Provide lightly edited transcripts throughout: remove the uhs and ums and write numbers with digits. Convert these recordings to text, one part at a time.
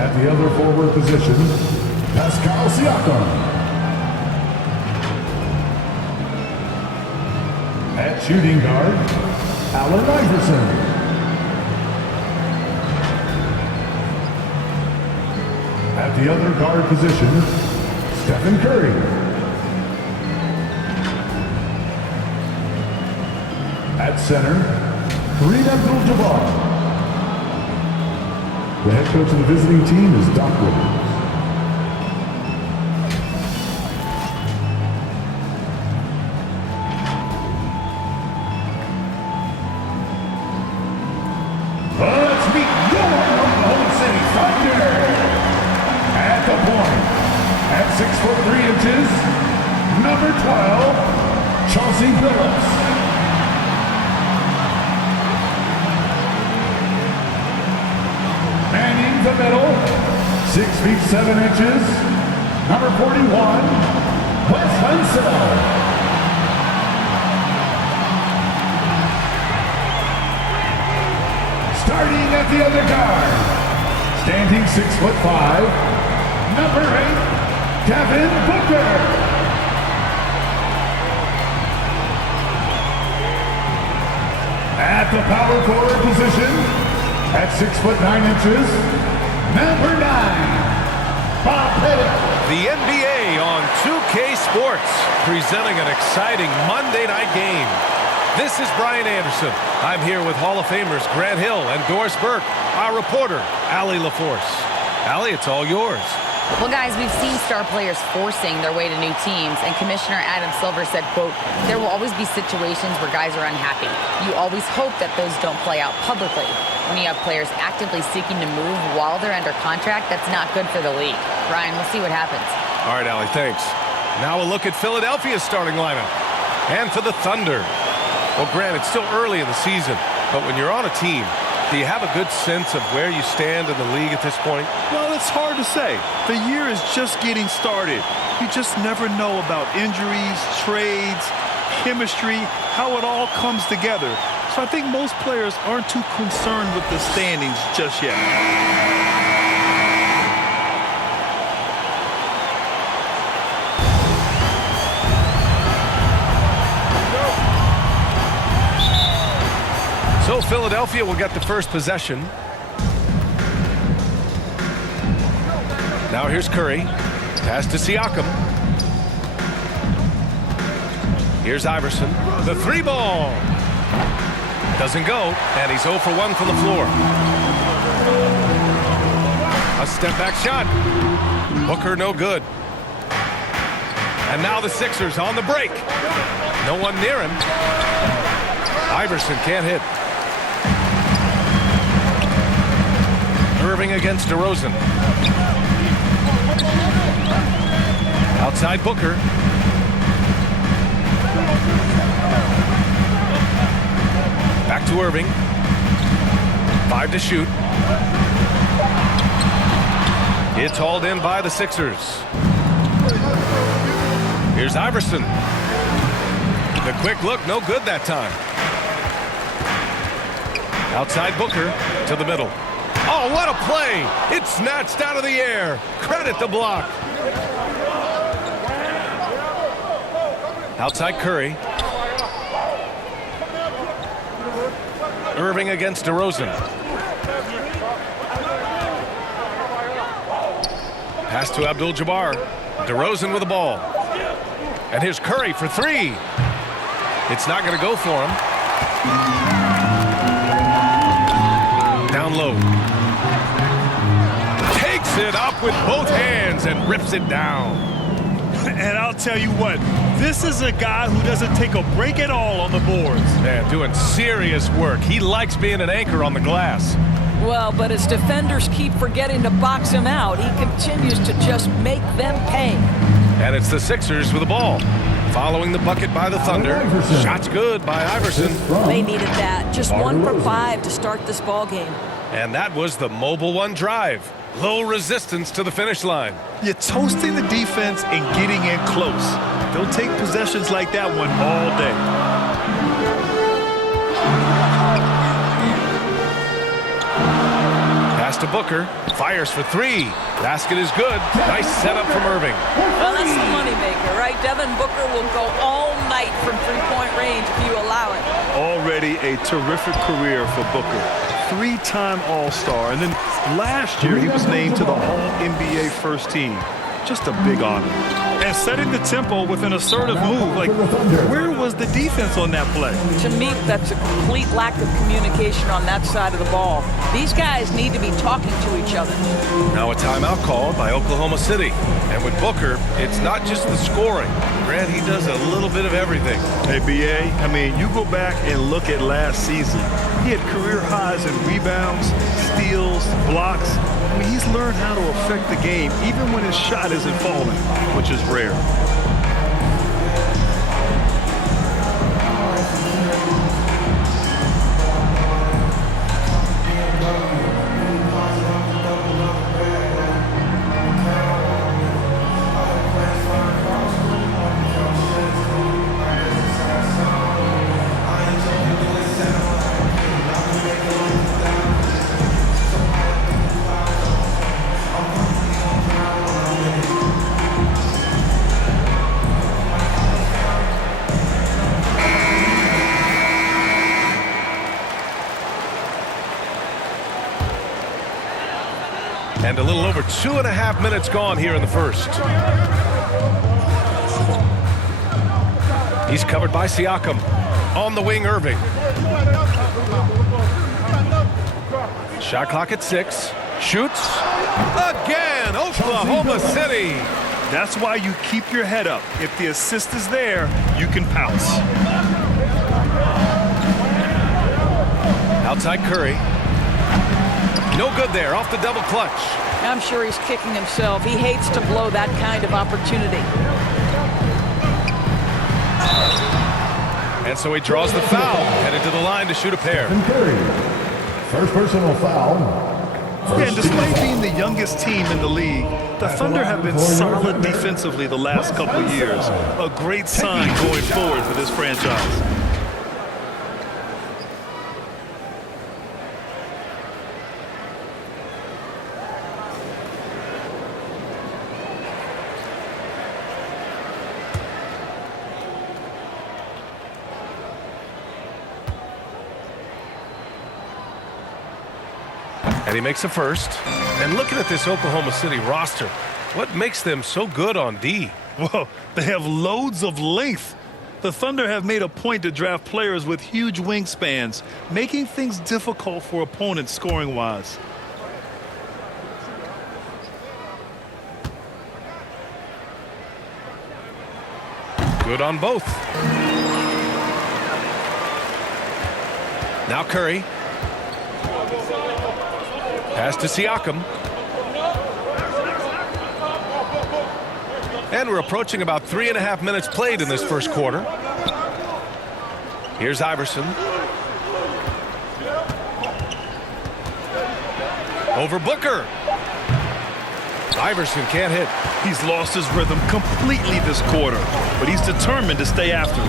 At the other forward position, Pascal Siakam. At shooting guard, Allen Iverson. At the other guard position, Stephen Curry. At center, Kareem Abdul-Jabbar. The head coach of the visiting team is Doc Rivers. Let's meet your Oklahoma City Thunder. At the point, at 6'3", number 12, Chauncey Billups. Manning the middle, 6'7", number 41, Wes Unseld. Starting at the other guard, standing 6'5", number 8, Devin Booker. At the power forward position, at 6'9", number 9, Bob Pettit. The NBA on 2K Sports, presenting an exciting Monday night game. This is Brian Anderson. I'm here with Hall of Famers Grant Hill and Doris Burke, our reporter, Allie LaForce. Allie, it's all yours. Well, guys, we've seen star players forcing their way to new teams, and Commissioner Adam Silver said, quote, there will always be situations where guys are unhappy. You always hope that those don't play out publicly. When you have players actively seeking to move while they're under contract, that's not good for the league. Brian, we'll see what happens. All right, Allie, thanks. Now a look at Philadelphia's starting lineup. And for the Thunder. Well, Grant, it's still early in the season, but when you're on a team, do you have a good sense of where you stand in the league at this point? Well, it's hard to say. The year is just getting started. You just never know about injuries, trades, chemistry, how it all comes together. So I think most players aren't too concerned with the standings just yet. So Philadelphia will get the first possession. Now here's Curry. Pass to Siakam. Here's Iverson. The three ball. Doesn't go, and he's 0 for 1 from the floor. A step back shot. Booker no good. And now the Sixers on the break. No one near him. Iverson can't hit. Irving against DeRozan. Outside Booker. Back to Irving. 5 to shoot. It's hauled in by the Sixers. Here's Iverson. The quick look, no good that time. Outside Booker to the middle. Oh, what a play! It's snatched out of the air. Credit the block. Outside Curry. Irving against DeRozan. Pass to Abdul-Jabbar. DeRozan with the ball. And here's Curry for 3. It's not going to go for him. Down low. Takes it up with both hands and rips it down. And I'll tell you what, this is a guy who doesn't take a break at all on the boards. Man, doing serious work. He likes being an anchor on the glass. Well, but as defenders keep forgetting to box him out, he continues to just make them pay. And it's the Sixers with the ball. Following the bucket by the Thunder. Shots good by Iverson. They needed that. Just 1 for 5 to start this ball game. And that was the Mobile One drive. Low resistance to the finish line. You're toasting the defense and getting in close. They'll take possessions like that one all day. Pass to Booker. Fires for three. Basket is good. Nice setup from Irving. Well, that's the moneymaker, right? Devin Booker will go all night from three-point range if you allow it. Already a terrific career for Booker. Three-time All-Star. And then last year, he was named to the All-NBA first team. Just a big honor. And setting the tempo with an assertive move. Like, where was the defense on that play? To me, that's a complete lack of communication on that side of the ball. These guys need to be talking to each other. Now a timeout called by Oklahoma City. And with Booker, it's not just the scoring. Grant, he does a little bit of everything. Hey, B.A., I mean, you go back and look at last season. He had career highs in rebounds, steals, blocks. I mean, he's learned how to affect the game even when his shot isn't falling, which is rare. And a little over 2.5 minutes gone here in the first. He's covered by Siakam. On the wing, Irving. Shot clock at 6. Shoots. Again, Oklahoma City. That's why you keep your head up. If the assist is there, you can pounce. Outside Curry. No good there, off the double clutch. I'm sure he's kicking himself. He hates to blow that kind of opportunity. And so he draws the foul, headed to the line to shoot a pair. Curry. First personal foul. Yeah, and despite being the youngest team in the league, the Thunder have been solid defensively the last couple of years. A great sign going forward for this franchise. And he makes a first. And looking at this Oklahoma City roster, what makes them so good on D? Well, they have loads of length. The Thunder have made a point to draft players with huge wingspans, making things difficult for opponents scoring-wise. Good on both. Now Curry. Pass to Siakam. And we're approaching about 3.5 minutes played in this first quarter. Here's Iverson. Over Booker. Iverson can't hit. He's lost his rhythm completely this quarter, but he's determined to stay after it.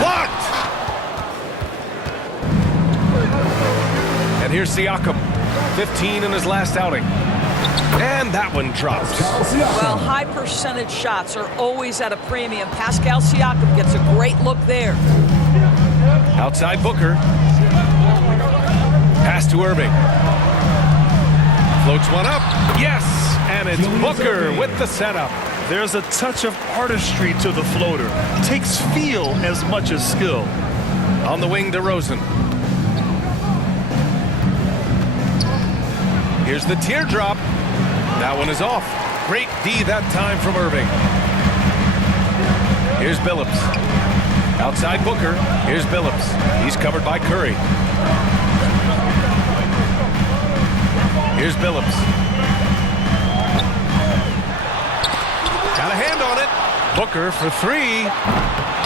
Blocked! And here's Siakam. 15 in his last outing. And that one drops. Well, high percentage shots are always at a premium. Pascal Siakam gets a great look there. Outside Booker. Pass to Irving. Floats one up. Yes! And it's Booker with the setup. There's a touch of artistry to the floater. Takes feel as much as skill. On the wing, DeRozan. Here's the teardrop. That one is off. Great D that time from Irving. Here's Billups. Outside Booker. Here's Billups. He's covered by Curry. Here's Billups. Got a hand on it. Booker for three.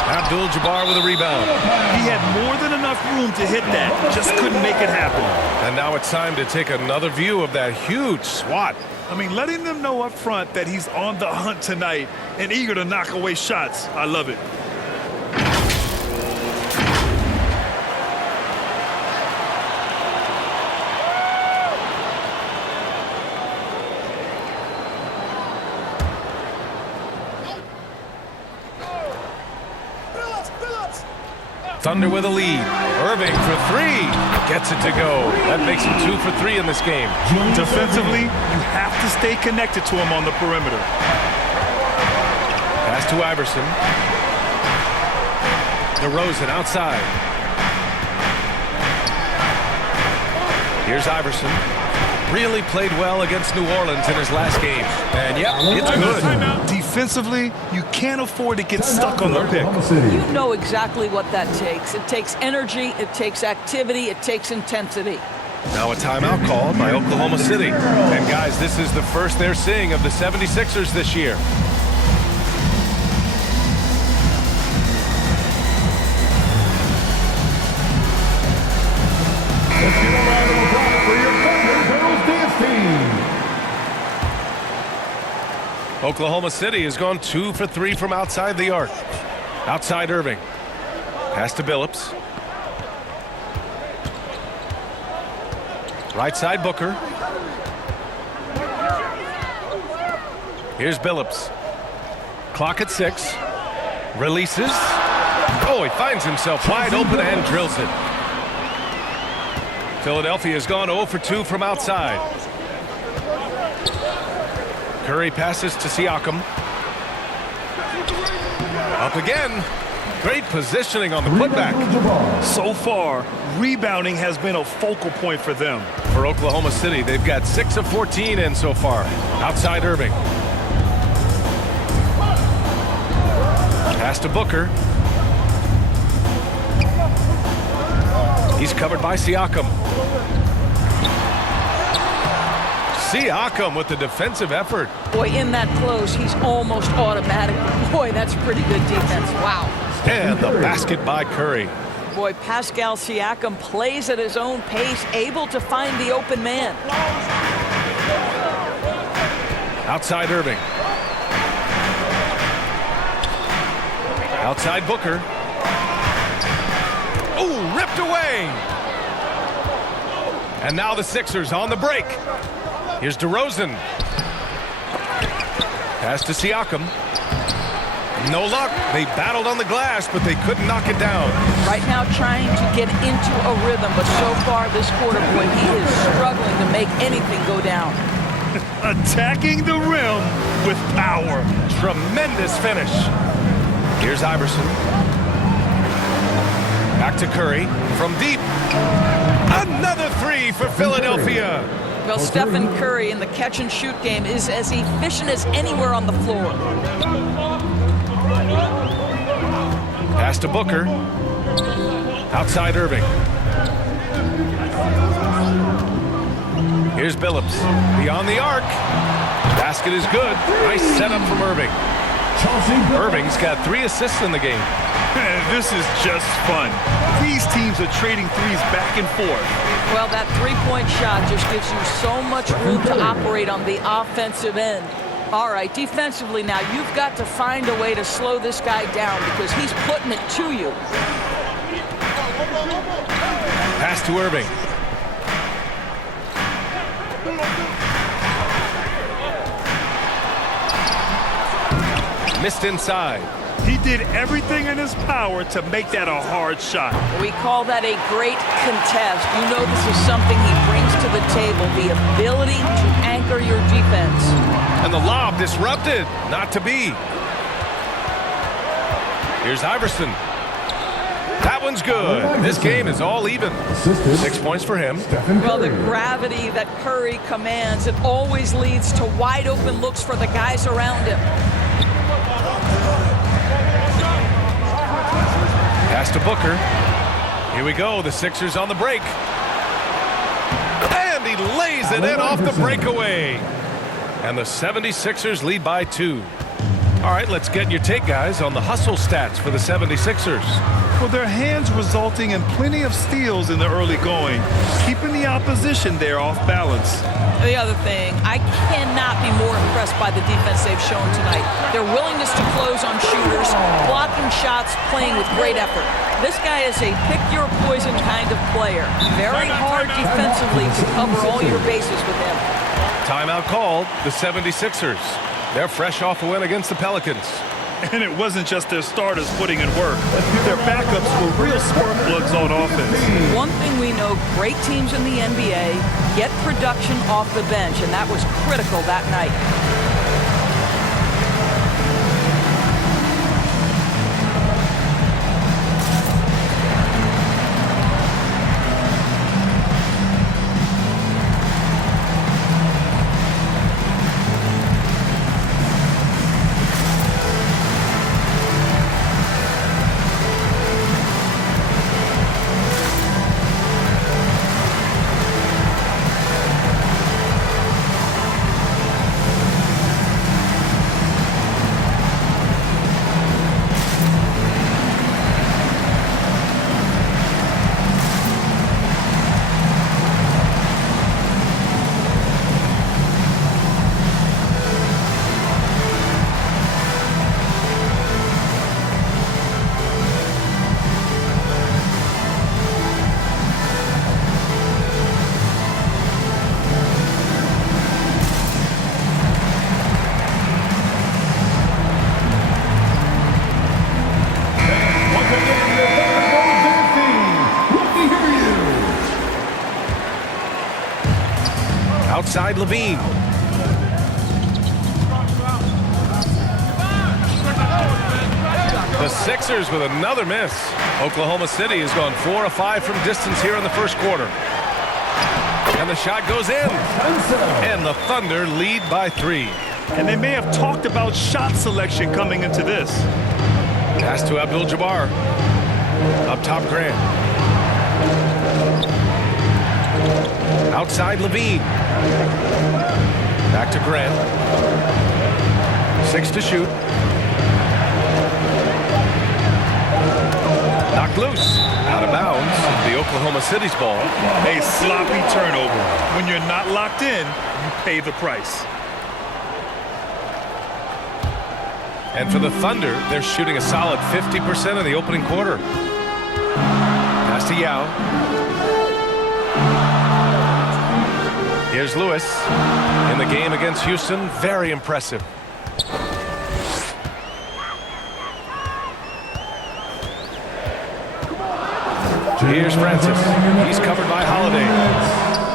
Abdul-Jabbar with a rebound. He had more than enough room to hit that. Just couldn't make it happen. And now it's time to take another view of that huge swat. I mean, letting them know up front that he's on the hunt tonight and eager to knock away shots. I love it. Thunder with a lead. Irving for three. Gets it to go. That makes him 2 for 3 in this game. Defensively, you have to stay connected to him on the perimeter. Pass to Iverson. DeRozan outside. Here's Iverson. Really played well against New Orleans in his last game. And yep, it's good. Defensively, you can't afford to get stuck on the pick. You know exactly what that takes. It takes energy, it takes activity, it takes intensity. Now a timeout called by Oklahoma City. And guys, this is the first they're seeing of the 76ers this year. Let's give a round of applause for your Thunder Girls dance team. Oklahoma City has gone 2 for 3 from outside the arc. Outside Irving. Pass to Billups. Right side Booker. Here's Billups. Clock at 6. Releases. Oh, he finds himself wide open and drills it. Philadelphia has gone 0 for 2 from outside. Curry passes to Siakam. Up again. Great positioning on the putback. So far, rebounding has been a focal point for them. For Oklahoma City, they've got 6 of 14 in so far. Outside Irving. Pass to Booker. He's covered by Siakam. Siakam with the defensive effort. Boy, in that close, he's almost automatic. Boy, that's pretty good defense. Wow. And the basket by Curry. Boy, Pascal Siakam plays at his own pace, able to find the open man. Outside Irving. Outside Booker. Oh, ripped away. And now the Sixers on the break. Here's DeRozan. Pass to Siakam. No luck. They battled on the glass, but they couldn't knock it down. Right now trying to get into a rhythm, but so far this quarter, boy, he is struggling to make anything go down. Attacking the rim with power. Tremendous finish. Here's Iverson. Back to Curry from deep. Another three for Philadelphia. Well, Stephen Curry in the catch-and-shoot game is as efficient as anywhere on the floor. Pass to Booker. Outside Irving. Here's Billups. Beyond the arc. Basket is good. Nice setup from Irving. Irving's got 3 assists in the game. This is just fun. These teams are trading threes back and forth. Well, that three-point shot just gives you so much room to operate on the offensive end. All right, defensively now, you've got to find a way to slow this guy down because he's putting it to you. Pass to Irving. Missed inside. He did everything in his power to make that a hard shot. We call that a great contest. You know this is something he brings to the table, the ability to anchor your defense. And the lob disrupted. Not to be. Here's Iverson. That one's good. This game is all even. 6 points for him. Well, the gravity that Curry commands, it always leads to wide open looks for the guys around him. Pass to Booker. Here we go. The Sixers on the break. And he lays it in off the breakaway. And the 76ers lead by 2. All right, let's get your take, guys, on the hustle stats for the 76ers. Well, their hands resulting in plenty of steals in the early going, keeping the opposition there off balance. The other thing, I cannot be more impressed by the defense they've shown tonight. Their willingness to close on shooters, blocking shots, playing with great effort. This guy is a pick-your-poison kind of player. Very hard defensively to cover all your bases with him. Timeout called. The 76ers. They're fresh off a win against the Pelicans. And it wasn't just their starters putting in work. Their backups were real spark plugs on offense. One thing we know, great teams in the NBA get production off the bench, and that was critical that night. Outside Levine. The Sixers with another miss. Oklahoma City has gone 4 of 5 from distance here in the first quarter. And the shot goes in. And the Thunder lead by 3. And they may have talked about shot selection coming into this. Pass to Abdul-Jabbar. Up top, Grant. Outside Levine. Back to Grant. 6 to shoot. Knocked loose. Out of bounds. The Oklahoma City's ball. A sloppy turnover. When you're not locked in, you pay the price. And for the Thunder, they're shooting a solid 50% in the opening quarter. Pass to Yao. Here's Lewis in the game against Houston. Very impressive. Here's Francis. He's covered by Holiday.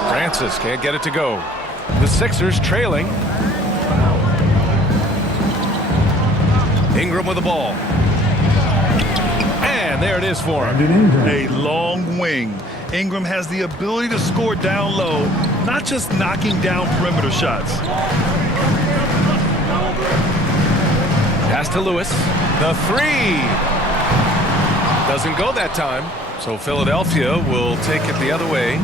Francis can't get it to go. The Sixers trailing. Ingram with the ball. And there it is for him. A long wing. Ingram has the ability to score down low, not just knocking down perimeter shots. Pass to Lewis. The 3. Doesn't go that time. So Philadelphia will take it the other way.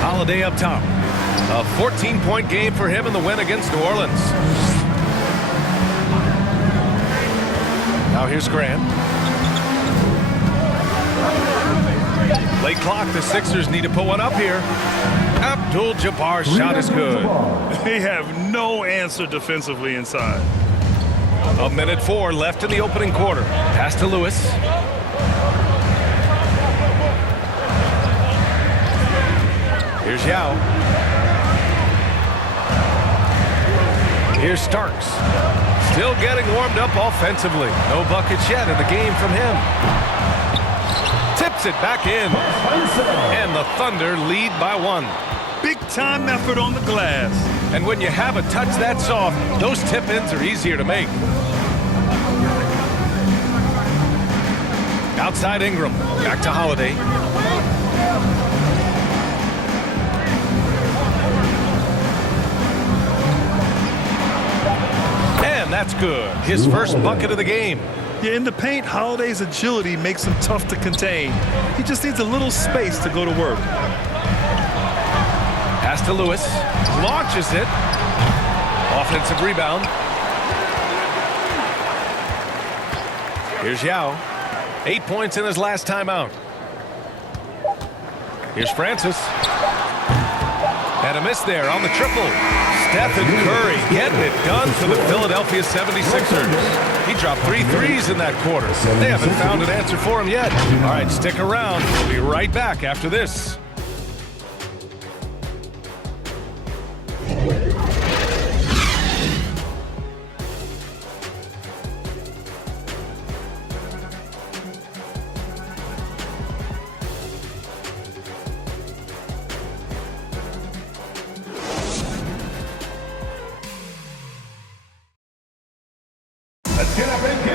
Holiday up top. A 14-point game for him in the win against New Orleans. Now here's Grant. Late clock. The Sixers need to put one up here. Abdul-Jabbar's shot is good. They have no answer defensively inside. 1:04 left in the opening quarter. Pass to Lewis. Here's Yao. Here's Starks. Still getting warmed up offensively. No buckets yet in the game from him. Tips it back in. And the Thunder lead by 1. Big time effort on the glass. And when you have a touch that soft, those tip-ins are easier to make. Outside Ingram. Back to Holiday. And that's good. His first bucket of the game. Yeah, in the paint, Holiday's agility makes him tough to contain. He just needs a little space to go to work. Pass to Lewis. Launches it. Offensive rebound. Here's Yao. 8 points in his last timeout. Here's Francis. And a miss there on the triple. Stephen Curry getting it done for the Philadelphia 76ers. He dropped 3 threes in that quarter. They haven't found an answer for him yet. All right, stick around. We'll be right back after this.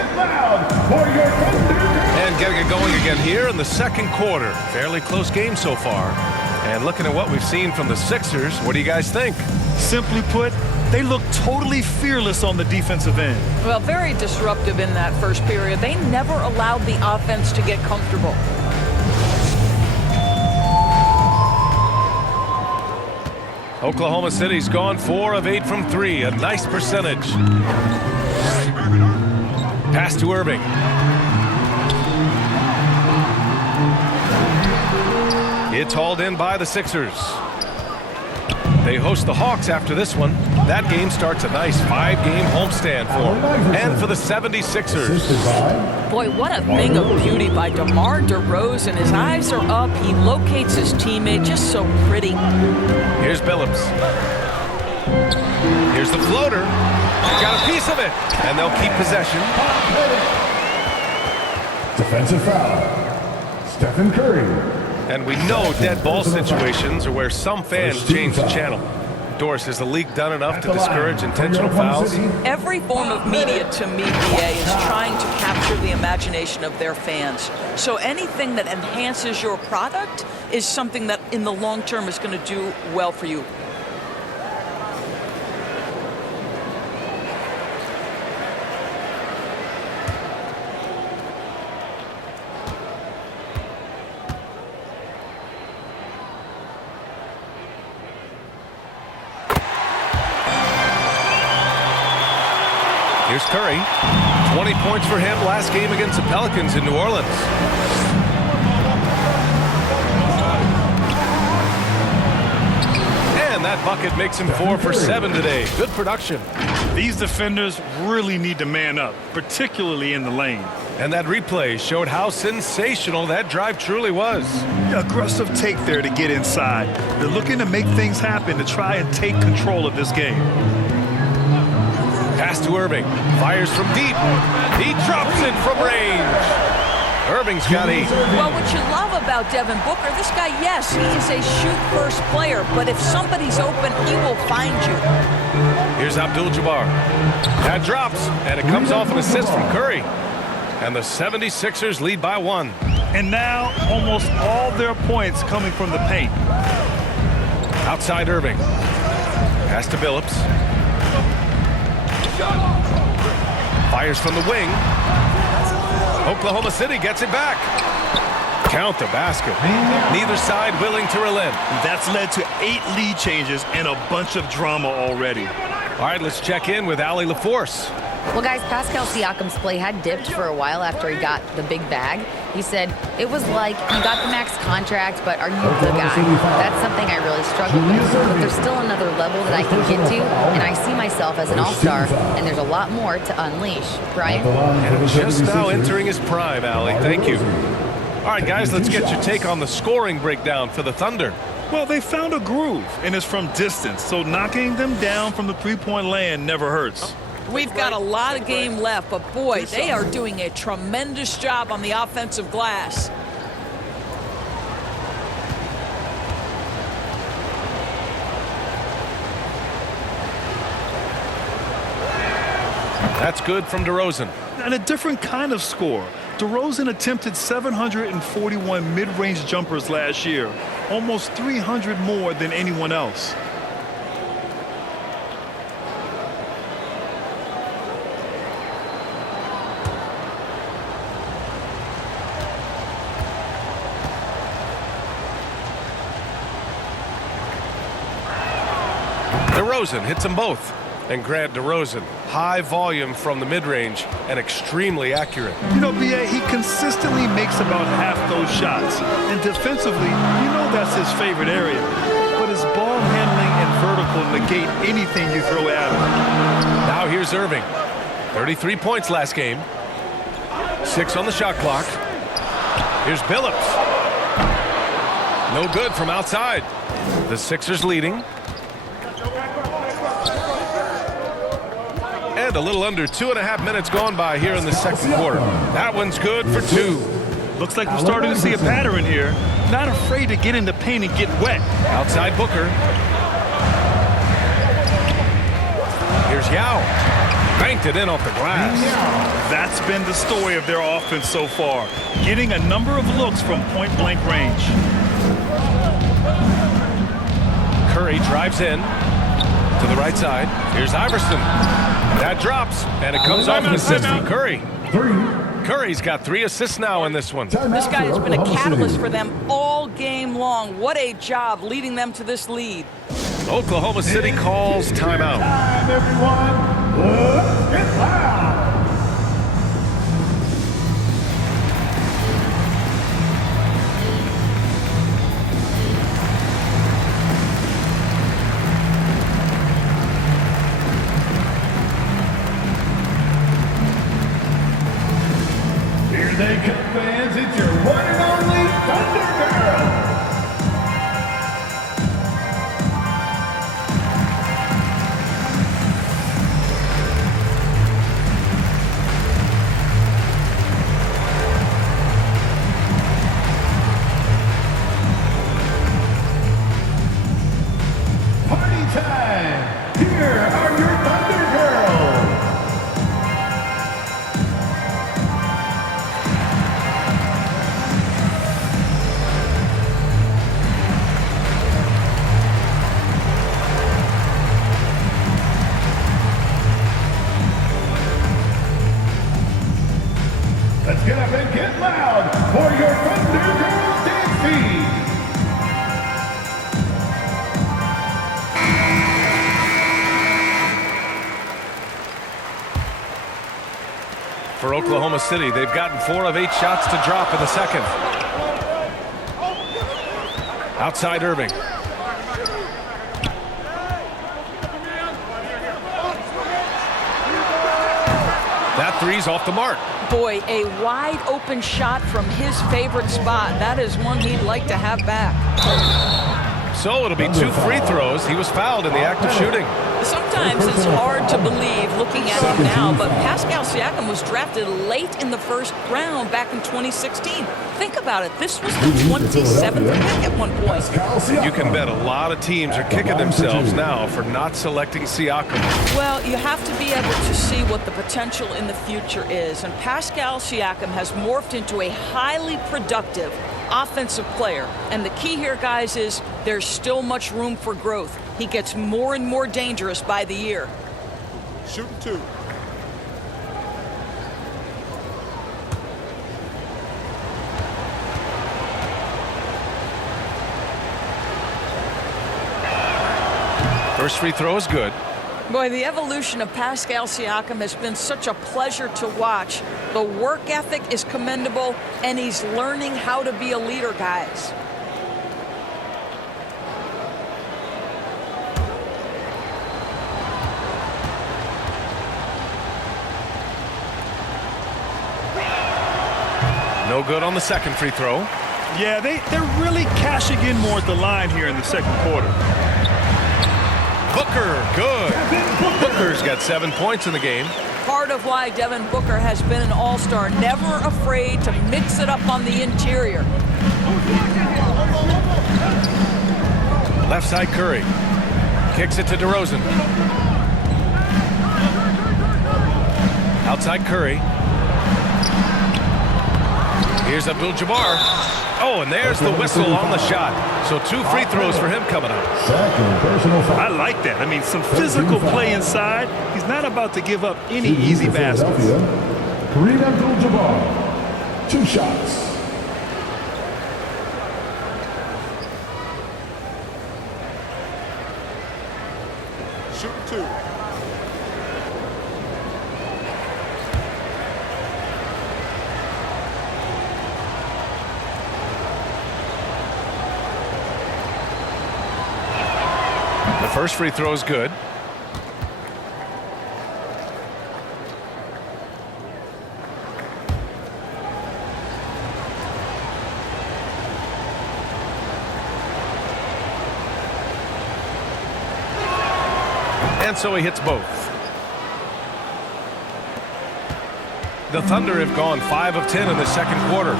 it loud for your Thunder. And getting it going again here in the second quarter. Fairly close game so far. And looking at what we've seen from the Sixers, what do you guys think? Simply put, they look totally fearless on the defensive end. Well, very disruptive in that first period. They never allowed the offense to get comfortable. Oklahoma City's gone 4 of 8 from 3. A nice percentage. Pass to Irving. It's hauled in by the Sixers. They host the Hawks after this one. That game starts a nice 5-game homestand for them. And for the 76ers. Boy, what a thing of beauty by DeMar DeRozan. His eyes are up. He locates his teammate. Just so pretty. Here's Billups. Here's the floater. Got a piece of it. And they'll keep possession. Defensive foul. Stephen Curry. And we know dead ball situations are where some fans change the channel. Doris, has the league done enough to discourage intentional fouls? Every form of media, to me, BA, is trying to capture the imagination of their fans. So anything that enhances your product is something that in the long term is going to do well for you. Here's Curry. 20 points for him last game against the Pelicans in New Orleans. And that bucket makes him 4 for 7 today. Good production. These defenders really need to man up, particularly in the lane. And that replay showed how sensational that drive truly was. Aggressive take there to get inside. They're looking to make things happen to try and take control of this game. Pass to Irving. Fires from deep. He drops it from range. Irving's got 8. Well, what you love about Devin Booker, this guy, yes, he is a shoot-first player, but if somebody's open, he will find you. Here's Abdul-Jabbar. That drops, and it comes off an assist from Curry. And the 76ers lead by 1. And now, almost all their points coming from the paint. Outside Irving. Pass to Billups. Fires from the wing. Oklahoma City gets it back. Count the basket. Neither side willing to relent. That's led to 8 lead changes and a bunch of drama already. All right, let's check in with Allie LaForce. Well, guys, Pascal Siakam's play had dipped for a while after he got the big bag. He said, it was like, you got the max contract, but are you the guy? That's something I really struggle with. But there's still another level that I can get to, and I see myself as an all-star, and there's a lot more to unleash. Brian? And just now entering his prime, Allie. Thank you. All right, guys, let's get your take on the scoring breakdown for the Thunder. Well, they found a groove, and it's from distance, so knocking them down from the three-point land never hurts. We've got a lot of game left, but boy, they are doing a tremendous job on the offensive glass. That's good from DeRozan. And a different kind of score. DeRozan attempted 741 mid-range jumpers last year, almost 300 more than anyone else. DeRozan hits them both. And Grant DeRozan, high volume from the mid-range and extremely accurate. You know, B.A., he consistently makes about half those shots. And defensively, you know that's his favorite area. But his ball handling and vertical negate anything you throw at him. Now here's Irving. 33 points last game. 6 on the shot clock. Here's Billups. No good from outside. The Sixers leading. And a little under 2.5 minutes gone by here in the second quarter. That one's good for 2. Looks like we're starting to see a pattern here. Not afraid to get in the paint and get wet. Outside Booker. Here's Yao. Banked it in off the glass. That's been the story of their offense so far, getting a number of looks from point-blank range. Curry drives in to the right side. Here's Iverson. That drops, and it comes off an assist from Curry. Curry's got 3 assists now in this one. This guy has been a catalyst for them all game long. What a job leading them to this lead. Oklahoma City calls timeout. Time, everyone. Let's get loud. Here they come, fans. It's your one and only Thunder Girls. Party time! Here are your Thunder Girls! Let's get up and get loud for your Thunder Girls dance team! For Oklahoma City, they've gotten 4 of 8 shots to drop in the second. Outside Irving. That three's off the mark. Boy, a wide open shot from his favorite spot. That is one he'd like to have back. So it'll be 2 free throws. He was fouled in the act of shooting. Sometimes it's hard to believe looking at him now, but Pascal Siakam was drafted late in the first round back in 2016. Think about it. This was the 27th pick at one point. You can bet a lot of teams are kicking themselves now for not selecting Siakam. Well, you have to be able to see what the potential in the future is, and Pascal Siakam has morphed into a highly productive offensive player. And the key here, guys, is there's still much room for growth. He gets more and more dangerous by the year. Shooting 2. First free throw is good. Boy, the evolution of Pascal Siakam has been such a pleasure to watch. The work ethic is commendable, and he's learning how to be a leader, guys. No good on the second free throw. Yeah, they're really cashing in more at the line here in the second quarter. Booker, good. Booker's got 7 points in the game. Part of why Devin Booker has been an all-star, never afraid to mix it up on the interior. Left side Curry. Kicks it to DeRozan. Outside Curry. Here's Abdul-Jabbar. Oh, and there's the whistle on the shot. So 2 free throws for him coming up. Second personal foul. I like that. I mean, some physical play inside. He's not about to give up any easy baskets. Kareem Abdul-Jabbar, 2 shots. Shooting 2. The first free throw is good. And so he hits both. The Thunder have gone 5 of 10 in the second quarter.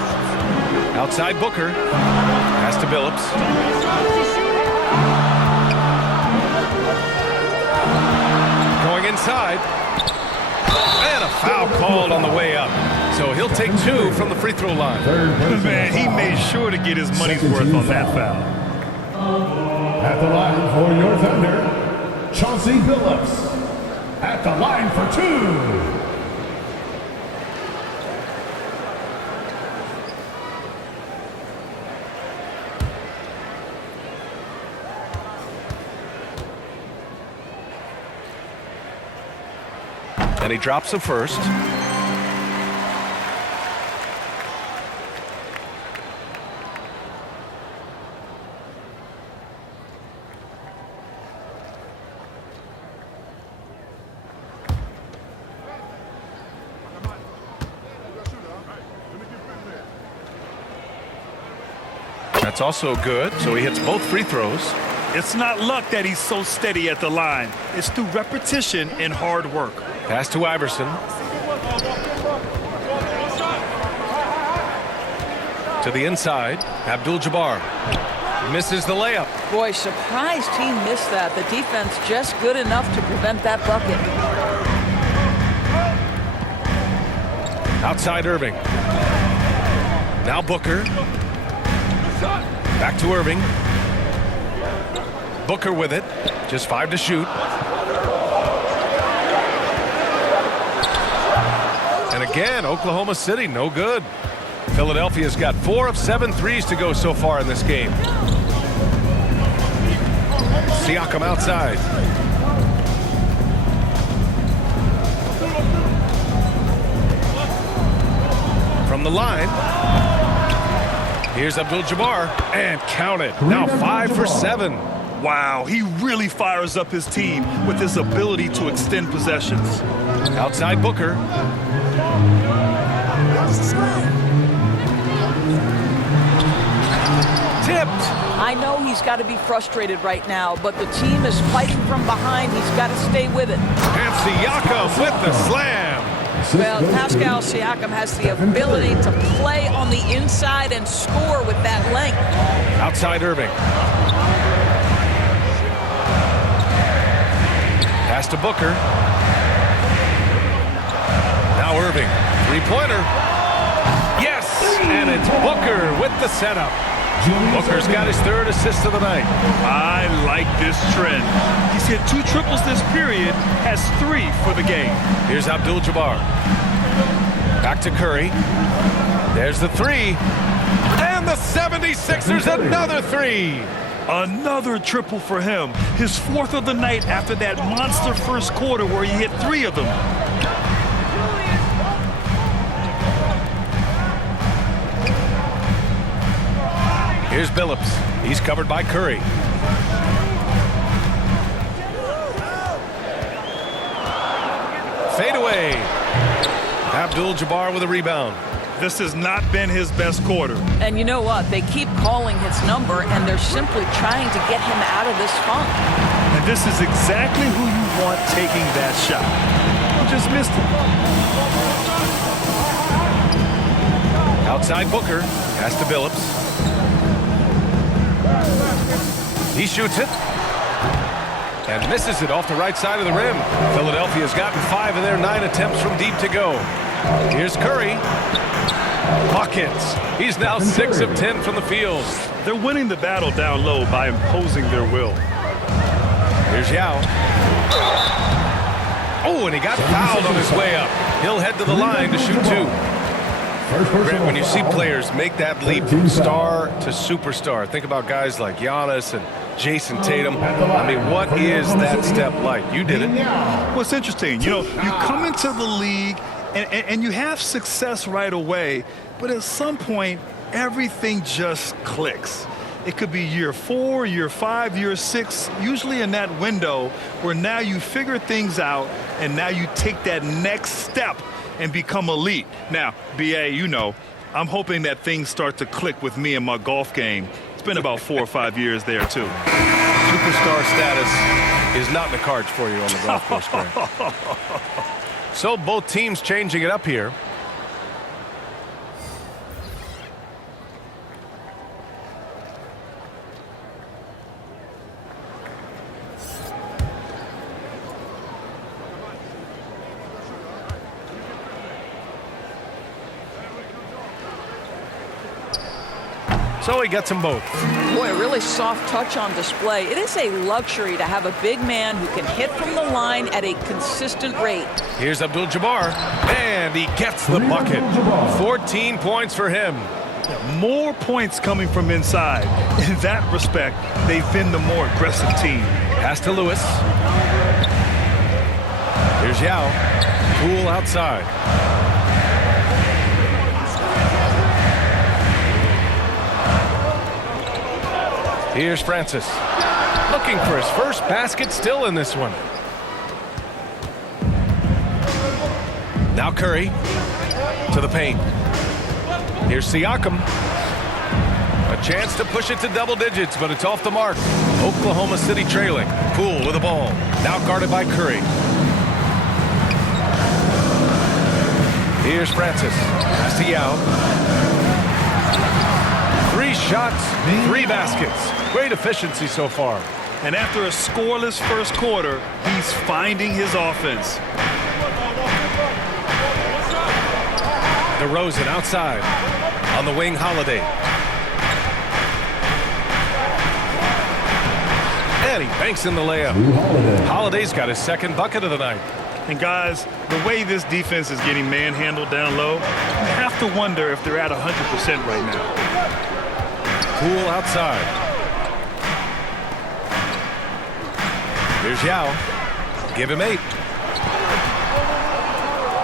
Outside Booker. Pass to Billups. Going inside. foul called on the way up. So he'll take 2 from the free throw line. Man, he made sure to get his money's worth on that foul. At the line for your Thunder, Chauncey Billups. At the line for 2. And he drops the first. That's also good, so he hits both free throws. It's not luck that he's so steady at the line. It's through repetition and hard work. Pass to Iverson. To the inside, Abdul-Jabbar. Misses the layup. Boy, surprised he missed that. The defense just good enough to prevent that bucket. Outside Irving. Now Booker. Back to Irving. Booker with it. Just 5 to shoot. And again, Oklahoma City, no good. Philadelphia's got 4 of 7 threes to go so far in this game. Siakam outside. From the line. Here's Abdul-Jabbar, and count it. Now 5 for 7. Wow, he really fires up his team with his ability to extend possessions. Outside Booker. Tipped. I know he's got to be frustrated right now, but the team is fighting from behind. He's got to stay with it. And Siakam with the slam. Well, Pascal Siakam has the ability to play on the inside and score with that length. Outside Irving. Pass to Booker. Now Irving. Three-pointer. Yes! And it's Booker with the setup. Booker's got his 3rd assist of the night. I like this trend. He's hit 2 triples this period, has 3 for the game. Here's Abdul-Jabbar. Back to Curry. There's the 3. And the 76ers another 3. Another triple for him. His 4th of the night after that monster first quarter where he hit 3 of them. Here's Billups. He's covered by Curry. Fade away. Abdul-Jabbar with a rebound. This has not been his best quarter. And you know what? They keep calling his number, and they're simply trying to get him out of this funk. And this is exactly who you want taking that shot. You just missed it. Outside Booker. Pass to Billups. He shoots it. And misses it off the right side of the rim. Philadelphia's gotten 5 of their 9 attempts from deep to go. Here's Curry. Buckets. He's now 6 of 10 from the field. They're winning the battle down low by imposing their will. Here's Yao. Oh, and he got fouled on his way up. He'll head to the line to shoot 2. Grant, when you see players make that leap from star to superstar, think about guys like Giannis and Jason Tatum. I mean, what is that step like? You did it. Well, it's interesting. You know, you come into the league and you have success right away, but at some point, everything just clicks. It could be year 4, year 5, year 6, usually in that window where now you figure things out and now you take that next step and become elite. Now, BA, you know, I'm hoping that things start to click with me in my golf game. It's been about 4 or 5 years there, too. Superstar status is not in the cards for you on the golf course, Grant. So both teams changing it up here. so he gets them both. Boy, a really soft touch on display. It is a luxury to have a big man who can hit from the line at a consistent rate. Here's Abdul-Jabbar, and he gets the bucket. 14 points for him. More points coming from inside. In that respect, they've been the more aggressive team. Pass to Lewis. Here's Yao. Poole outside. Here's Francis. Looking for his first basket still in this one. Now Curry to the paint. Here's Siakam. A chance to push it to double digits, but it's off the mark. Oklahoma City trailing. Poole with the ball. Now guarded by Curry. Here's Francis. Pass to Yao. 3 shots, 3 baskets. Great efficiency so far. And after a scoreless first quarter, he's finding his offense. DeRozan outside. On the wing, Holiday. And he banks in the layup. Holiday's got his second bucket of the night. And guys, the way this defense is getting manhandled down low, you have to wonder if they're at 100% right now. Poole outside. Here's Yao. Give him 8.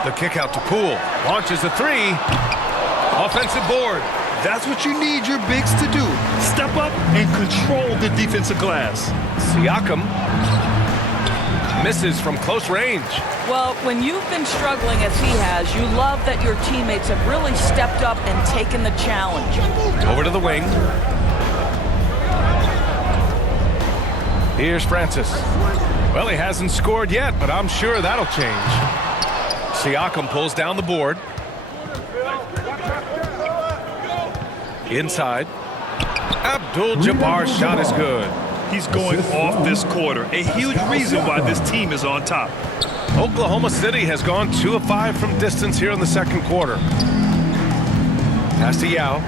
The kick out to Poole. Launches a 3. Offensive board. That's what you need your bigs to do. Step up and control the defensive glass. Siakam misses from close range. Well, when you've been struggling as he has, you love that your teammates have really stepped up and taken the challenge. Over to the wing. Here's Francis. Well, he hasn't scored yet, but I'm sure that'll change. Siakam pulls down the board. Inside. Abdul-Jabbar's shot is good. He's going off this quarter. A huge reason why this team is on top. Oklahoma City has gone 2 of 5 from distance here in the second quarter. Pass to Yao.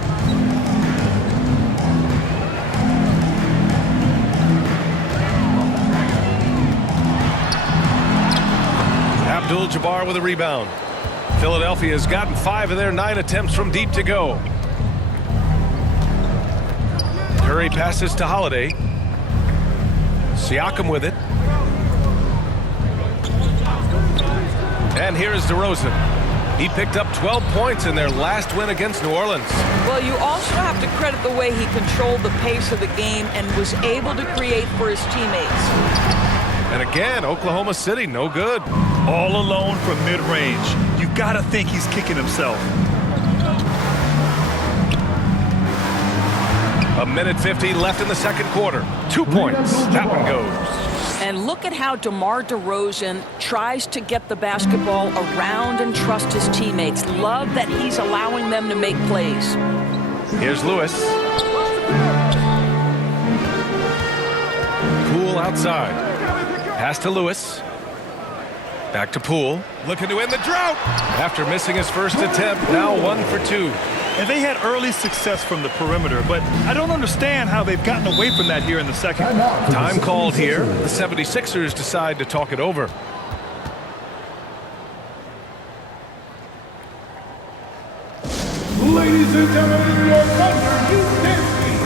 Abdul-Jabbar with a rebound. Philadelphia has gotten 5 of their 9 attempts from deep to go. Curry passes to Holiday. Siakam with it. And here is DeRozan. He picked up 12 points in their last win against New Orleans. Well, you also have to credit the way he controlled the pace of the game and was able to create for his teammates. And again, Oklahoma City, no good. All alone from mid-range. You gotta think he's kicking himself. A minute 50 left in the second quarter. 2 points. That one goes. And look at how DeMar DeRozan tries to get the basketball around and trust his teammates. Love that he's allowing them to make plays. Here's Lewis. Poole outside. Pass to Lewis. Back to Poole. Looking to end the drought. After missing his first attempt, now 1 for 2. And they had early success from the perimeter, but I don't understand how they've gotten away from that here in the second. Time called here. The 76ers decide to talk it over. Ladies and gentlemen, your Thunder Youth Dance Team.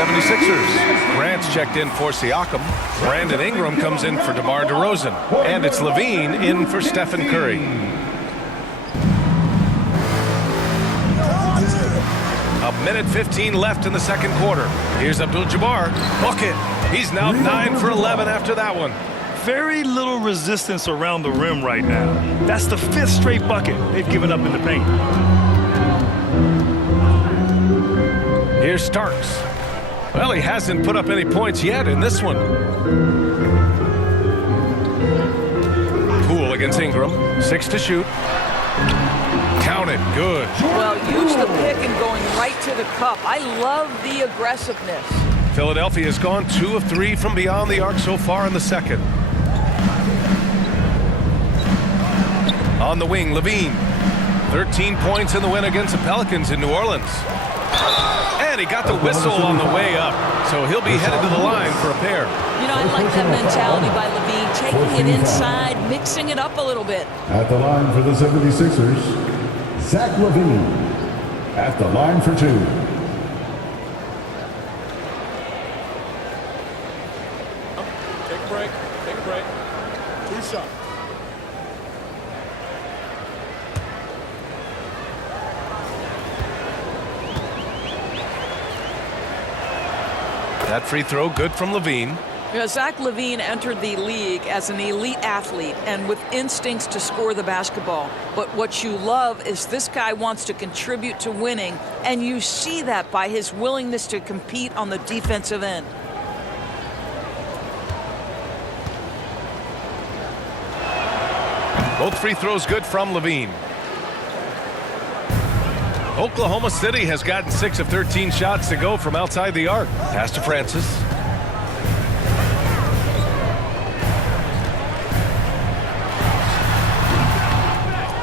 76ers. Grant's checked in for Siakam. Brandon Ingram comes in for DeMar DeRozan. And it's Levine in for Stephen Curry. A minute 15 left in the second quarter. Here's Abdul-Jabbar. Book it. He's now 9 for 11 after that one. Very little resistance around the rim right now. That's the 5th straight bucket they've given up in the paint. Here's Starks. Well, he hasn't put up any points yet in this one. Poole against Ingram. 6 to shoot. Count it. Good. Well, use the pick and going right to the cup. I love the aggressiveness. Philadelphia has gone 2 of 3 from beyond the arc so far in the second. On the wing, Levine. 13 points in the win against the Pelicans in New Orleans. And he got the whistle on the way up, so he'll be headed to the line for a pair. You know, I like that mentality by Levine, taking it inside, mixing it up a little bit. At the line for the 76ers, Zach LaVine. At the line for 2. Take a break. Take a break. 2 shots. That free throw good from Levine. You know, Zach LaVine entered the league as an elite athlete and with instincts to score the basketball. But what you love is this guy wants to contribute to winning, and you see that by his willingness to compete on the defensive end. Both free throws good from Levine. Oklahoma City has gotten 6 of 13 shots to go from outside the arc. Pass to Francis.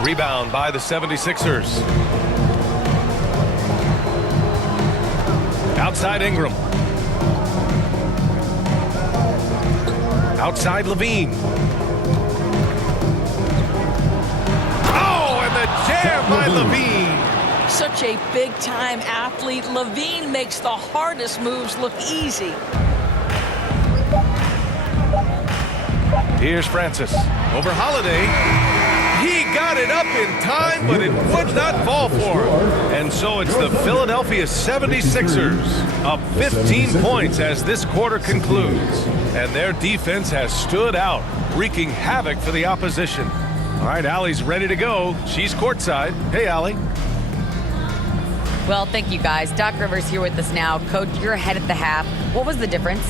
Rebound by the 76ers. Outside Ingram. Outside Levine. Oh, and the jam by Levine. Such a big-time athlete. Levine makes the hardest moves look easy. Here's Francis. Over Holiday. He got it up in time, but it would not fall for him. And so it's the Philadelphia 76ers up 15 points as this quarter concludes. And their defense has stood out, wreaking havoc for the opposition. All right, Allie's ready to go. She's courtside. Hey, Allie. Well, thank you, guys. Doc Rivers here with us now. Coach, you're ahead at the half. What was the difference?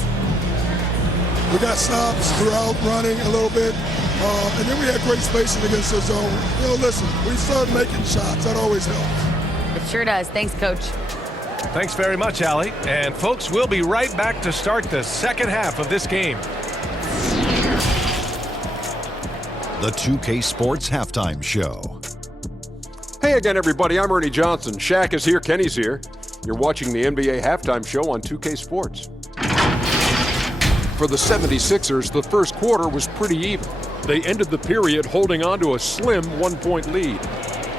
We got stops throughout, running a little bit, and then we had great spacing against the zone. You know, listen, we started making shots. That always helps. It sure does. Thanks, Coach. Thanks very much, Allie. And, folks, we'll be right back to start the second half of this game. The 2K Sports Halftime Show. Hey again, everybody. I'm Ernie Johnson. Shaq is here. Kenny's here. You're watching the NBA Halftime Show on 2K Sports. For the 76ers, the first quarter was pretty even. They ended the period holding on to a slim 1-point lead.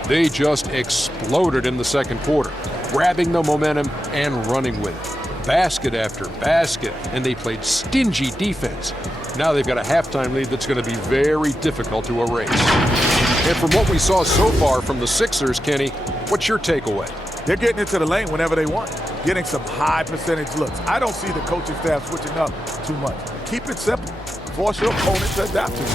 They just exploded in the second quarter, grabbing the momentum and running with it. Basket after basket, and they played stingy defense. Now they've got a halftime lead that's going to be very difficult to erase. And from what we saw so far from the Sixers, Kenny, what's your takeaway? They're getting into the lane whenever they want, getting some high percentage looks. I don't see the coaching staff switching up too much. Keep it simple. Force your opponent to adapt to it.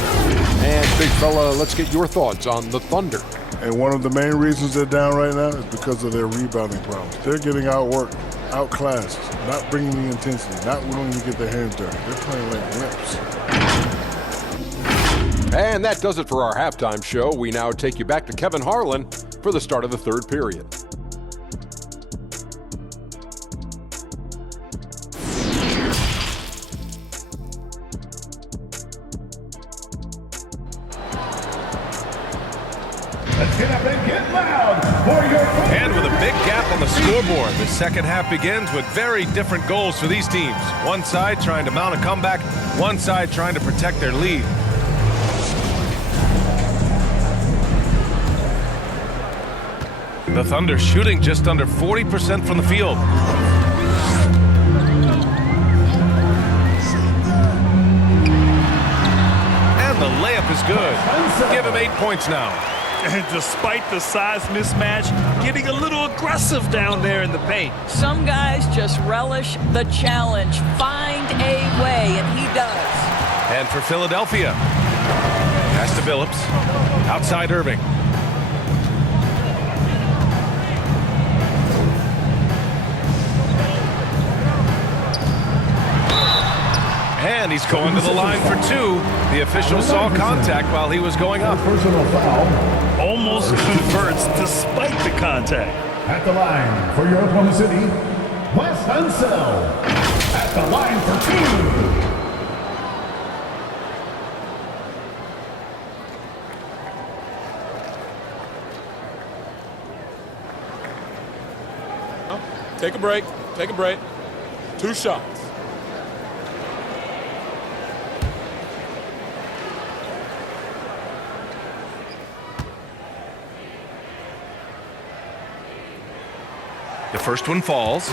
And big fella, let's get your thoughts on the Thunder. And one of the main reasons they're down right now is because of their rebounding problems. They're getting outworked, outclassed, not bringing the intensity, not willing to get their hands dirty. They're playing like wimps. And that does it for our halftime show. We now take you back to Kevin Harlan for the start of the third period. Let's get up and get loud for your... And with a big gap on the scoreboard, the second half begins with very different goals for these teams. One side trying to mount a comeback, one side trying to protect their lead. The Thunder shooting just under 40% from the field. the layup is good. Give him 8 points now. And despite the size mismatch, getting a little aggressive down there in the paint. Some guys just relish the challenge. Find a way, and he does. And for Philadelphia, pass to Billups. Outside Irving. And he's going to the line for 2. The official saw contact while he was going up. Personal foul. Almost converts despite the contact. At the line for your Oklahoma City, Wes Unseld. At the line for 2. Take a break. Take a break. 2 shots. The first one falls.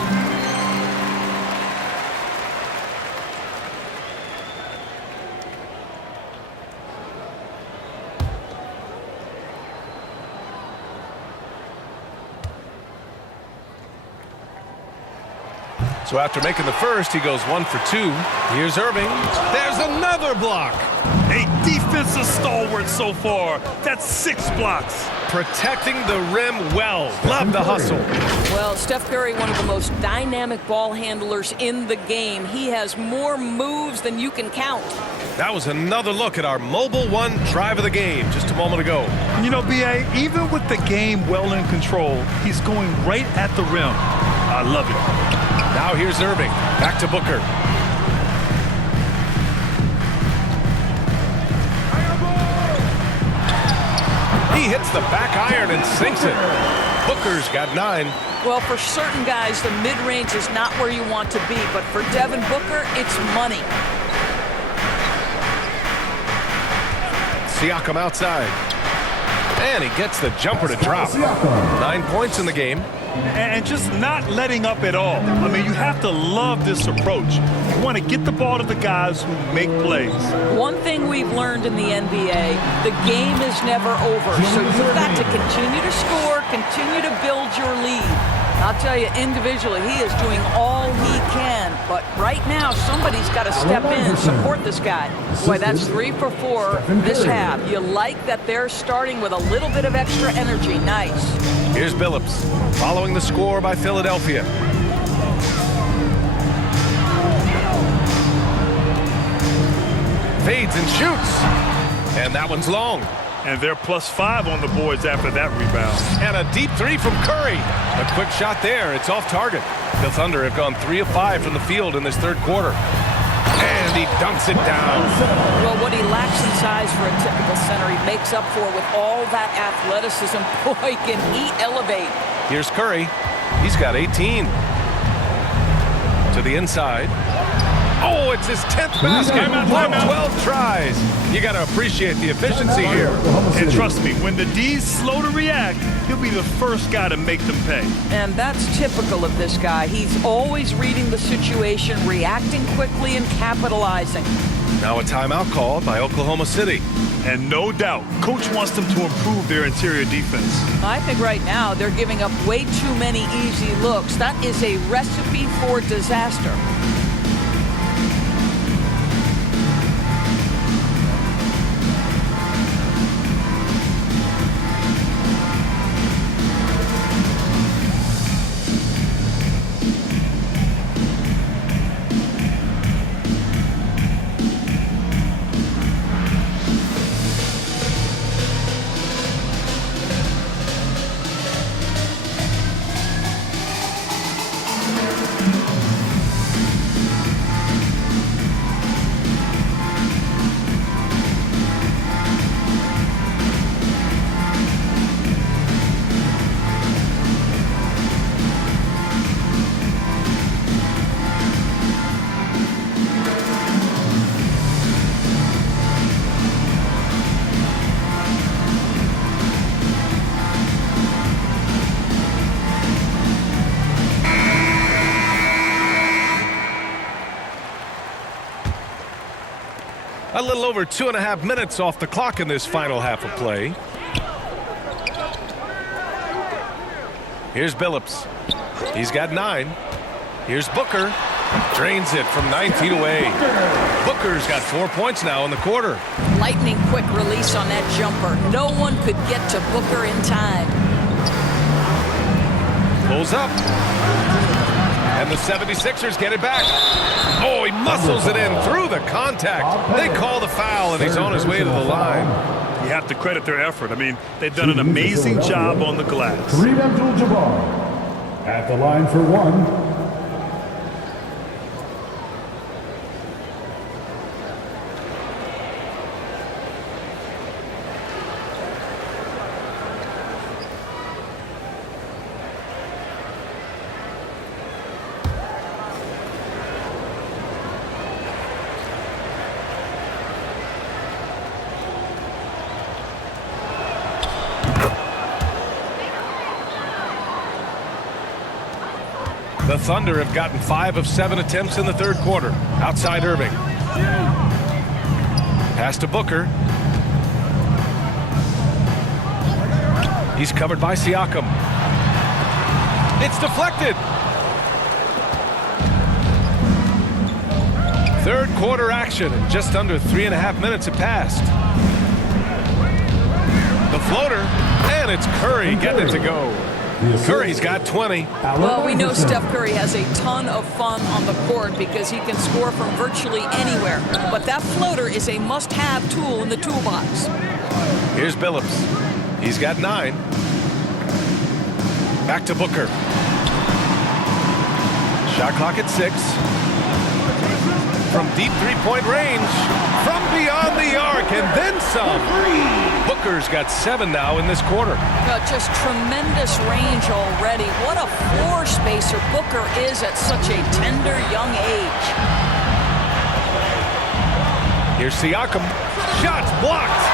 So after making the first, he goes 1 for 2. Here's Irving. There's another block. A defensive stalwart so far. That's 6 blocks. Protecting the rim well. Love the hustle. Well, Steph Curry, one of the most dynamic ball handlers in the game. He has more moves than you can count. That was another look at our Mobile One drive of the game just a moment ago. You know, B.A., even with the game well in control, he's going right at the rim. I love it. Now here's Irving. Back to Booker. He hits the back iron and sinks it. Booker's got 9. Well, for certain guys, the mid-range is not where you want to be, but for Devin Booker, it's money. Siakam outside. And he gets the jumper to drop. 9 points in the game. And just not letting up at all. I mean, you have to love this approach. You want to get the ball to the guys who make plays. One thing we've learned in the NBA, the game is never over. So you've got to continue to score, continue to build your lead. I'll tell you, individually, he is doing all he can. But right now, somebody's got to step in and support this guy. Boy, that's 3 for 4 this half. You like that they're starting with a little bit of extra energy. Nice. Here's Billups, following the score by Philadelphia. Fades and shoots. And that one's long. And they're +5 on the boards after that rebound. And a deep 3 from Curry. A quick shot there. It's off target. The Thunder have gone 3 of 5 from the field in this third quarter. And he dunks it down. Well, what he lacks in size for a typical center, he makes up for with all that athleticism. Boy, can he elevate. Here's Curry. He's got 18. To the inside. Oh, it's his 10th basket. 12 tries. You got to appreciate the efficiency here. And trust me, when the D's slow to react, he'll be the first guy to make them pay. And that's typical of this guy. He's always reading the situation, reacting quickly, and capitalizing. Now a timeout called by Oklahoma City. And no doubt, Coach wants them to improve their interior defense. I think right now they're giving up way too many easy looks. That is a recipe for disaster. A little over 2.5 minutes off the clock in this final half of play. Here's Billups. He's got 9. Here's Booker. Drains it from 9 feet away. Booker's got 4 points now in the quarter. Lightning quick release on that jumper. No one could get to Booker in time. Pulls up. And the 76ers get it back. Oh, he muscles it in through the contact. They call the foul, and he's on his way to the line. You have to credit their effort. I mean, they've done an amazing job on the glass. Kareem Abdul-Jabbar at the line for 1. The Thunder have gotten 5 of 7 attempts in the third quarter. Outside Irving. Pass to Booker. He's covered by Siakam. It's deflected. Third quarter action. Just under 3.5 minutes have passed. The floater. And it's Curry getting it to go. Curry's got 20. Well, we know Steph Curry has a ton of fun on the court because he can score from virtually anywhere. But that floater is a must-have tool in the toolbox. Here's Billups. He's got 9. Back to Booker. Shot clock at 6. From deep three-point range. From beyond the arc and then some. Booker's got 7 now in this quarter. Just tremendous range already. What a floor spacer Booker is at such a tender young age. Here's Siakam. Shots blocked.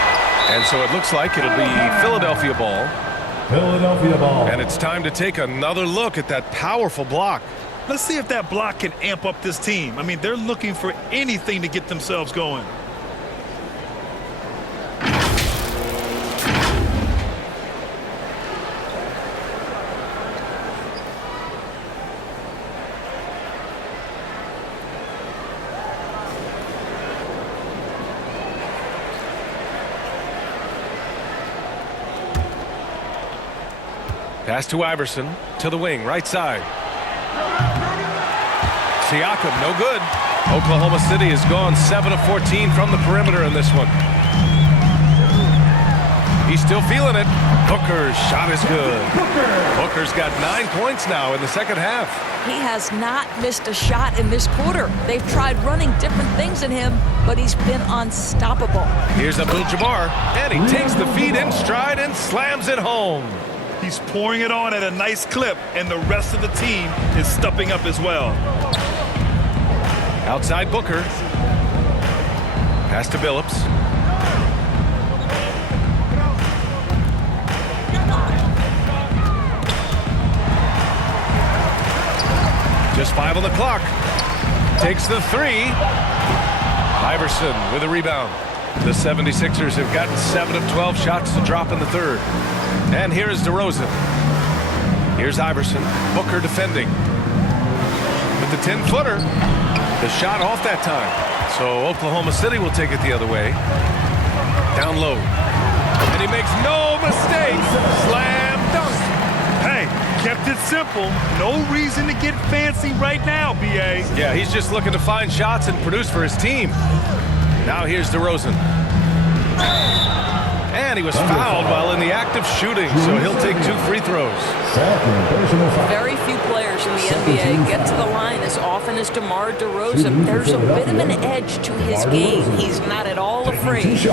And so it looks like it'll be Philadelphia ball. Philadelphia ball. And it's time to take another look at that powerful block. Let's see if that block can amp up this team. I mean, they're looking for anything to get themselves going. Pass to Iverson, to the wing, right side. Siakam, no good. Oklahoma City has gone 7 of 14 from the perimeter in this one. He's still feeling it. Booker's shot is good. Booker's got 9 points now in the second half. He has not missed a shot in this quarter. They've tried running different things at him, but he's been unstoppable. Here's Abdul-Jabbar, and he takes the feed in stride and slams it home. He's pouring it on at a nice clip, and the rest of the team is stepping up as well. Outside Booker. Pass to Billups. Just 5 on the clock. Takes the 3. Iverson with a rebound. The 76ers have gotten 7 of 12 shots to drop in the third. And here is DeRozan. Here's Iverson. Booker defending. With the 10-footer. The shot off that time. So Oklahoma City will take it the other way. Down low. And he makes no mistakes. Slam dunk. Hey, kept it simple. No reason to get fancy right now, B.A. Yeah, he's just looking to find shots and produce for his team. Now here's DeRozan. And he was fouled while in the act of shooting, so he'll take 2 free throws. Very few players in the NBA get to the line as often as DeMar DeRozan. There's a bit of an edge to his game. He's not at all afraid.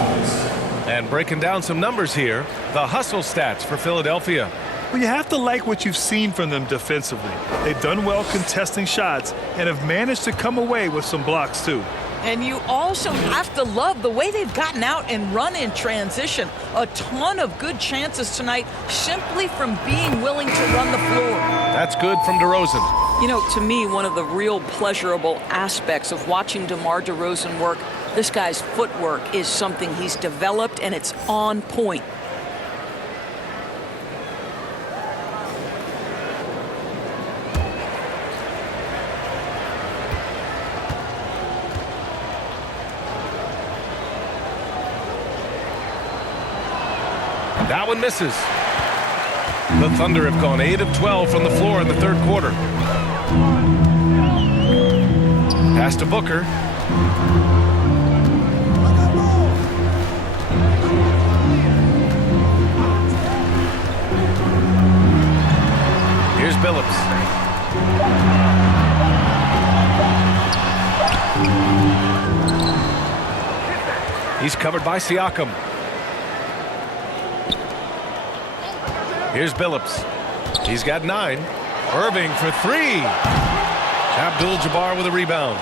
And breaking down some numbers here, the hustle stats for Philadelphia. Well, you have to like what you've seen from them defensively. They've done well contesting shots and have managed to come away with some blocks, too. And you also have to love the way they've gotten out and run in transition. A ton of good chances tonight simply from being willing to run the floor. That's good from DeRozan. You know, to me, one of the real pleasurable aspects of watching DeMar DeRozan work This guy's footwork is something he's developed, and it's on point. That one misses. The Thunder have gone 8 of 12 from the floor in the third quarter. Pass to Booker. Here's Billups. He's covered by Siakam. Here's Billups. He's got 9. Irving for 3. Abdul-Jabbar with a rebound.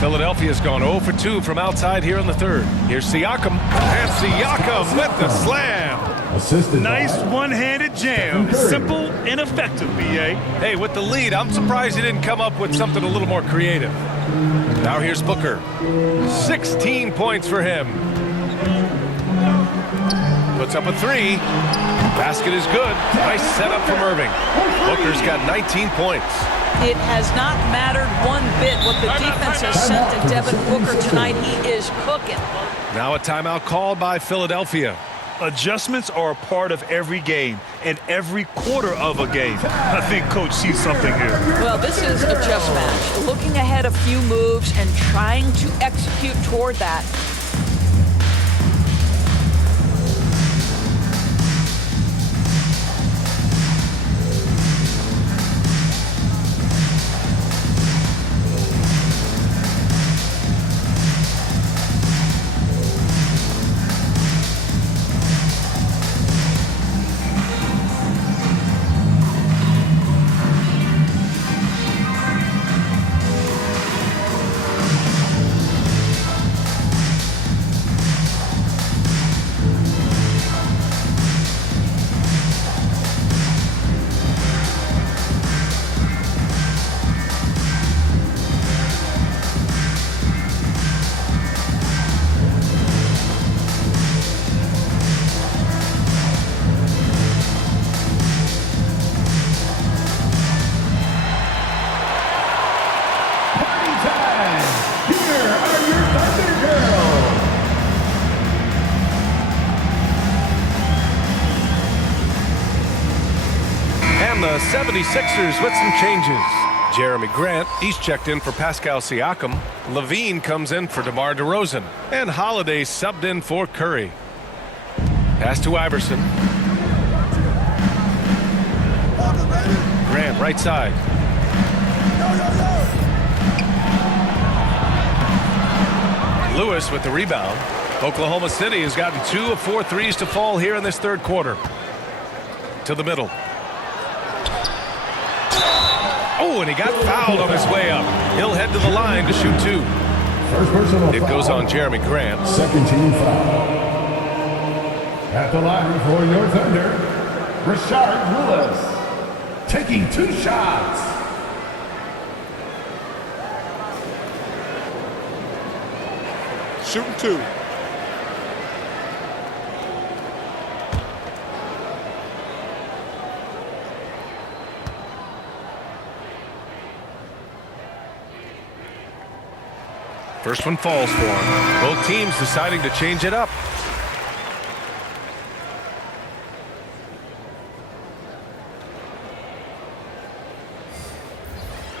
Philadelphia's gone 0 for 2 from outside here in the third. Here's Siakam. And Siakam with the slam. Nice one-handed jam. Simple and effective, B.A. Hey, with the lead, I'm surprised he didn't come up with something a little more creative. Now here's Booker. 16 points for him. Puts up a 3. Basket is good. Nice setup from Irving. Booker's got 19 points. It has not mattered one bit what the defense has sent to Devin Booker tonight. He is cooking. Now a timeout called by Philadelphia. Adjustments are a part of every game and every quarter of a game. I think Coach sees something here. Well, this is a chess match. Looking ahead a few moves and trying to execute toward that. The 76ers with some changes. Jeremy Grant, he's checked in for Pascal Siakam. Levine comes in for DeMar DeRozan. And Holiday subbed in for Curry. Pass to Iverson. Grant right side. Lewis with the rebound. Oklahoma City has gotten 2 of 4 threes to fall here in this third quarter. To the middle. Oh, and he got fouled on his way up. He'll head to the line to shoot 2. First personal It goes on Jeremy Grant. Second team foul. At the line for your Thunder, Rashard Willis. Taking 2 shots. Shooting 2. First one falls for him. Both teams deciding to change it up.